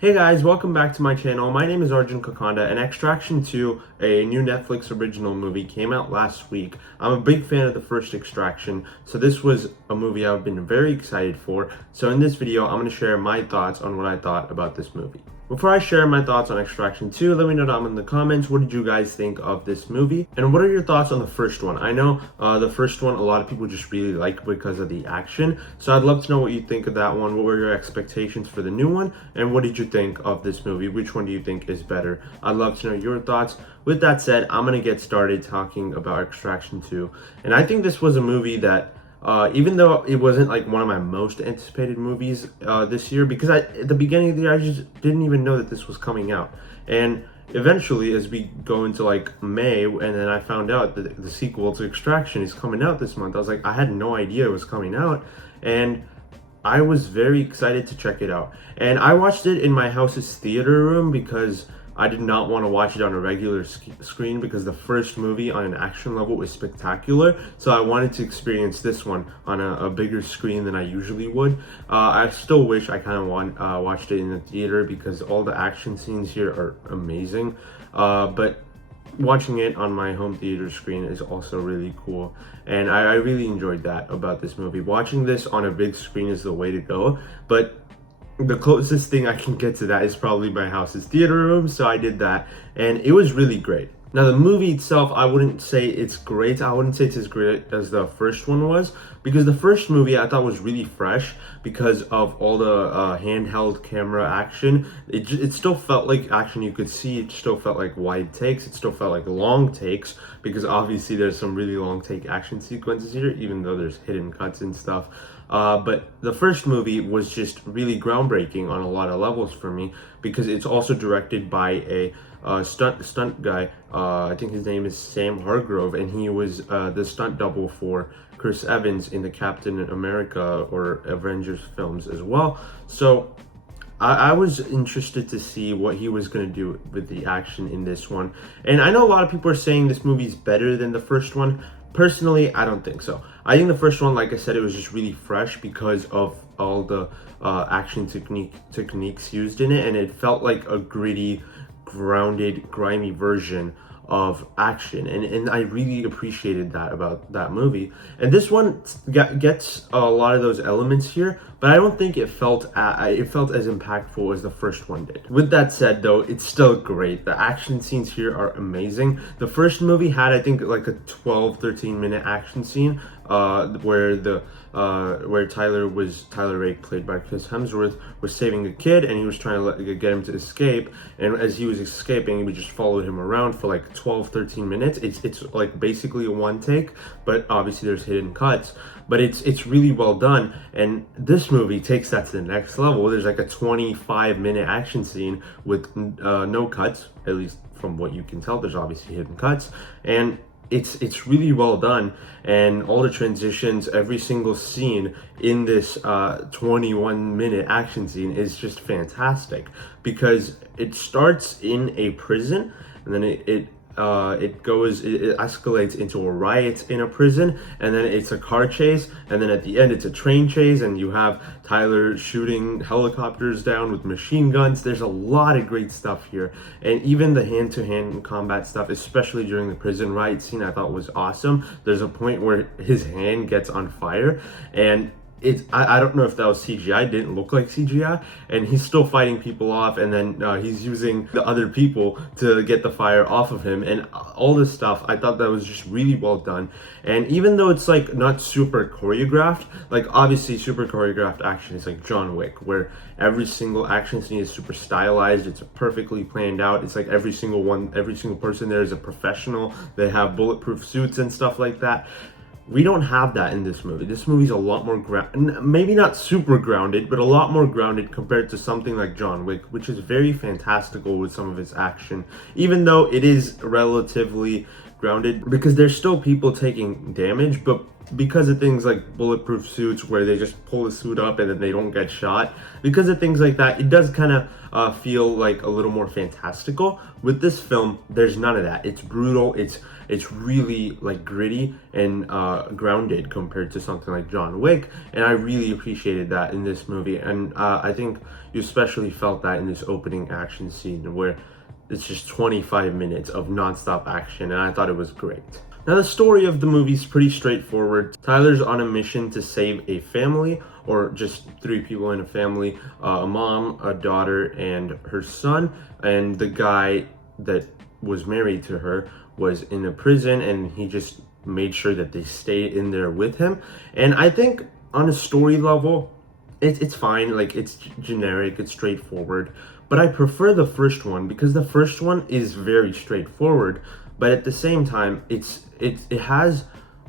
Hey guys, welcome back to my channel. My name is Arjun Kakanda, and Extraction 2, a new Netflix original movie, came out last week. I'm a big fan of the first Extraction, so this was a movie I've been very excited for. So in this video, I'm going to share my thoughts on what I thought about this movie. Before I share my thoughts on Extraction 2, let me know down in the comments, what did you guys think of this movie? And what are your thoughts on the first one? I know the first one, a lot of people just really like because of the action. So I'd love to know what you think of that one. What were your expectations for the new one? And what did you think of this movie? Which one do you think is better? I'd love to know your thoughts. With that said, I'm going to get started talking about Extraction 2. And I think this was a movie that even though it wasn't like one of my most anticipated movies this year, because at the beginning of the year I just didn't even know that this was coming out, and eventually as we go into like May, and then I found out that the sequel to Extraction is coming out this month. I was like, I had no idea it was coming out, and I was very excited to check it out. And I watched it in my house's theater room because I did not want to watch it on a regular screen, because the first movie on an action level was spectacular. So I wanted to experience this one on a bigger screen than I usually would. I still wish I kind of watched it in the theater because all the action scenes here are amazing. But watching it on my home theater screen is also really cool, and I really enjoyed that about this movie. Watching this on a big screen is the way to go, but the closest thing I can get to that is probably my house's theater room, so I did that, and it was really great. Now, the movie itself, I wouldn't say it's great. I wouldn't say it's as great as the first one was, because the first movie I thought was really fresh because of all the handheld camera action. It still felt like action you could see. It still felt like wide takes. It still felt like long takes, because obviously there's some really long take action sequences here, even though there's hidden cuts and stuff. But the first movie was just really groundbreaking on a lot of levels for me, because it's also directed by a stunt guy. I think his name is Sam Hargrove, and he was the stunt double for Chris Evans in the Captain America or Avengers films as well. So I was interested to see what he was going to do with the action in this one. And I know a lot of people are saying this movie's better than the first one. Personally, I don't think so. I think the first one, like I said, it was just really fresh because of all the action techniques used in it, and it felt like a gritty, grounded, grimy version of action, and I really appreciated that about that movie. And this one gets a lot of those elements here, but I don't think it felt as impactful as the first one did. With that said, though, it's still great. The action scenes here are amazing. The first movie had, I think, like a 12-13 minute action scene where Tyler Rake, played by Chris Hemsworth, was saving a kid, and he was trying to get him to escape, and as he was escaping, we just followed him around for like 12-13 minutes. It's like basically a one take, but obviously there's hidden cuts, but it's really well done. And this movie takes that to the next level. There's like a 25-minute action scene with no cuts, at least from what you can tell. There's obviously hidden cuts, and it's really well done, and all the transitions, every single scene in this 21-minute action scene is just fantastic, because it starts in a prison, and then it escalates into a riot in a prison, and then it's a car chase, and then at the end it's a train chase, and you have Tyler shooting helicopters down with machine guns. There's a lot of great stuff here, and even the hand-to-hand combat stuff, especially during the prison riot scene, I thought was awesome. There's a point where his hand gets on fire, and I don't know if that was CGI. It didn't look like CGI, and he's still fighting people off, and then he's using the other people to get the fire off of him, and all this stuff. I thought that was just really well done. And even though it's like not super choreographed, like obviously super choreographed action is like John Wick, where every single action scene is super stylized. It's perfectly planned out. It's like every single person there is a professional. They have bulletproof suits and stuff like that. We don't have that in this movie. This movie's a lot more maybe not super grounded, but a lot more grounded compared to something like John Wick, which is very fantastical with some of its action, even though it is relatively grounded because there's still people taking damage, but because of things like bulletproof suits where they just pull the suit up and then they don't get shot, because of things like that, it does kind of feel like a little more fantastical. With this film, there's none of that. It's brutal. It's really like gritty and grounded compared to something like John Wick, and I really appreciated that in this movie. And I think you especially felt that in this opening action scene where it's just 25 minutes of nonstop action, and I thought it was great. Now, the story of the movie is pretty straightforward. Tyler's on a mission to save a family, or just 3 people in a family, a mom, a daughter, and her son. And the guy that was married to her was in a prison, and he just made sure that they stayed in there with him. And I think on a story level, it's fine. Like, it's generic, it's straightforward. But I prefer the first one because the first one is very straightforward, but at the same time, it has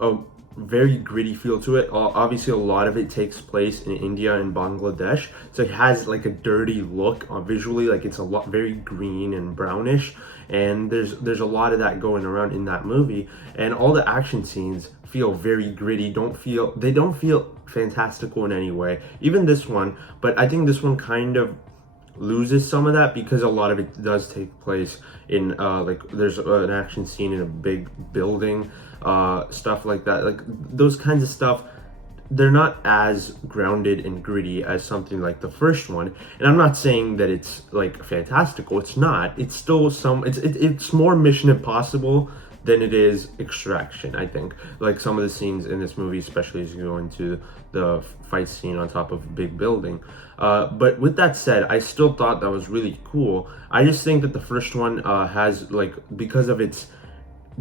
a very gritty feel to it. Obviously, a lot of it takes place in India and Bangladesh, so it has like a dirty look visually. Like, it's a lot very green and brownish, and there's a lot of that going around in that movie. And all the action scenes feel very gritty. They don't feel fantastical in any way. Even this one, but I think this one kind of loses some of that because a lot of it does take place in like there's an action scene in a big building, stuff like that. Like, those kinds of stuff, they're not as grounded and gritty as something like the first one. And I'm not saying that it's like fantastical. It's not. It's still it's more Mission Impossible than it is Extraction, I think. Like, some of the scenes in this movie, especially as you go into the fight scene on top of a big building. But with that said, I still thought that was really cool. I just think that the first one has, like, because of its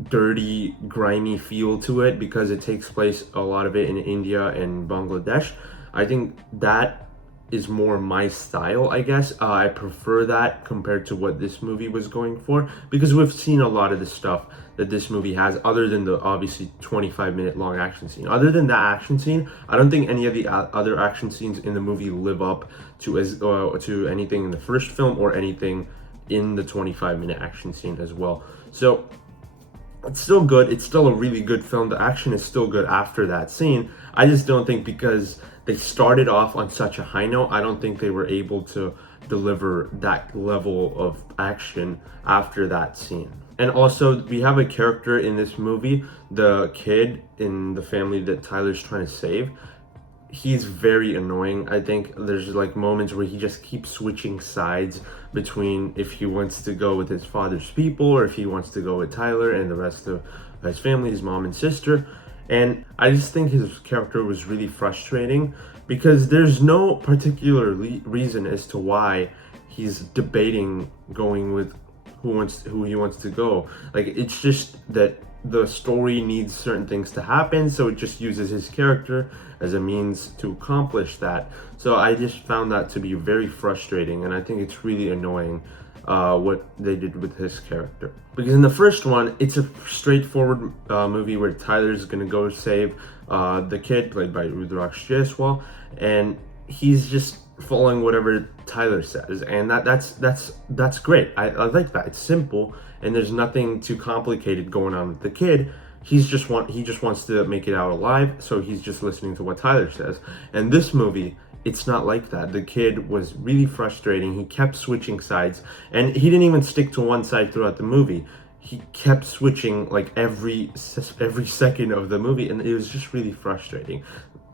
dirty, grimy feel to it, because it takes place, a lot of it, in India and Bangladesh, I think that is more my style, I guess. I prefer that compared to what this movie was going for, because we've seen a lot of the stuff that this movie has, other than the obviously 25-minute long action scene. Other than that action scene, I don't think any of the other action scenes in the movie live up to anything in the first film or anything in the 25-minute action scene as well. So it's still good. It's still a really good film. The action is still good after that scene. I just don't think, because they started off on such a high note, I don't think they were able to deliver that level of action after that scene. And also, we have a character in this movie, the kid in the family that Tyler's trying to save. He's very annoying. I think there's like moments where he just keeps switching sides between if he wants to go with his father's people or if he wants to go with Tyler and the rest of his family, his mom and sister. And I just think his character was really frustrating because there's no particular reason as to why he's debating going with who he wants to go. Like, it's just that the story needs certain things to happen, so it just uses his character as a means to accomplish that. So I just found that to be very frustrating, and I think it's really annoying what they did with his character. Because in the first one, it's a straightforward movie where Tyler's gonna go save the kid, played by Rudraksh Jaiswal, and he's just following whatever Tyler says, and that's great. I like that. It's simple, and there's nothing too complicated going on with the kid. He just wants to make it out alive, so he's just listening to what Tyler says. And this movie, it's not like that. The kid was really frustrating. He kept switching sides, and he didn't even stick to one side throughout the movie. He kept switching like every second of the movie, and it was just really frustrating.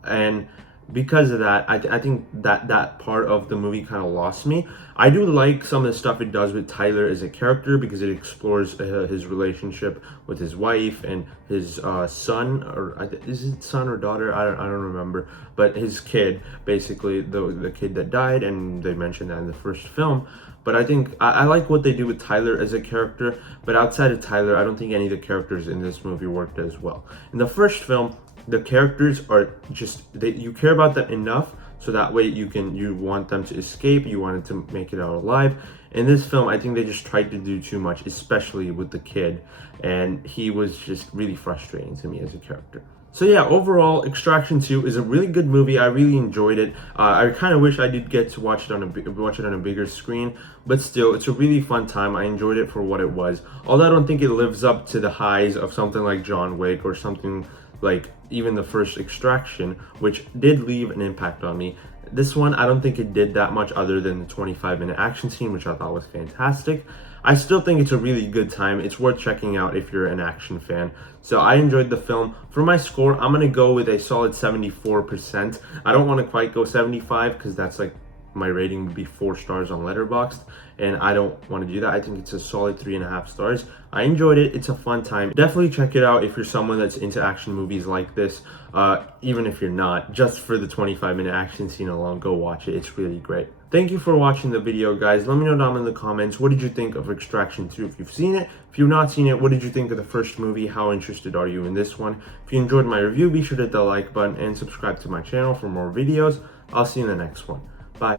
And because of that, I think that part of the movie kind of lost me. I do like some of the stuff it does with Tyler as a character because it explores his relationship with his wife and his son, or is it son or daughter? I don't remember, but his kid, basically the kid that died, and they mentioned that in the first film. But I think I like what they do with Tyler as a character, but outside of Tyler, I don't think any of the characters in this movie worked as well. In the first film, the characters are just, you care about them enough so that way you want them to escape, you wanted to make it out alive. In this film, I think they just tried to do too much, especially with the kid, and he was just really frustrating to me as a character. So yeah, overall, Extraction 2 is a really good movie. I really enjoyed it. I kind of wish I did get to watch it on a bigger screen, but still, it's a really fun time. I enjoyed it for what it was. Although I don't think it lives up to the highs of something like John Wick or something like even the first Extraction, which did leave an impact on me. This one, I don't think it did that much other than the 25-minute action scene, which I thought was fantastic. I still think it's a really good time. It's worth checking out if you're an action fan. So I enjoyed the film. For my score, I'm going to go with a solid 74%. I don't want to quite go 75 because that's like my rating would be 4 stars on Letterboxd, and I don't want to do that. I think it's a solid 3.5 stars. I enjoyed it. It's a fun time. Definitely check it out if you're someone that's into action movies like this. Even if you're not, just for the 25-minute action scene alone, go watch it. It's really great. Thank you for watching the video, guys. Let me know down in the comments, what did you think of Extraction 2 if you've seen it? If you've not seen it, what did you think of the first movie? How interested are you in this one? If you enjoyed my review, be sure to hit the like button and subscribe to my channel for more videos. I'll see you in the next one. Bye.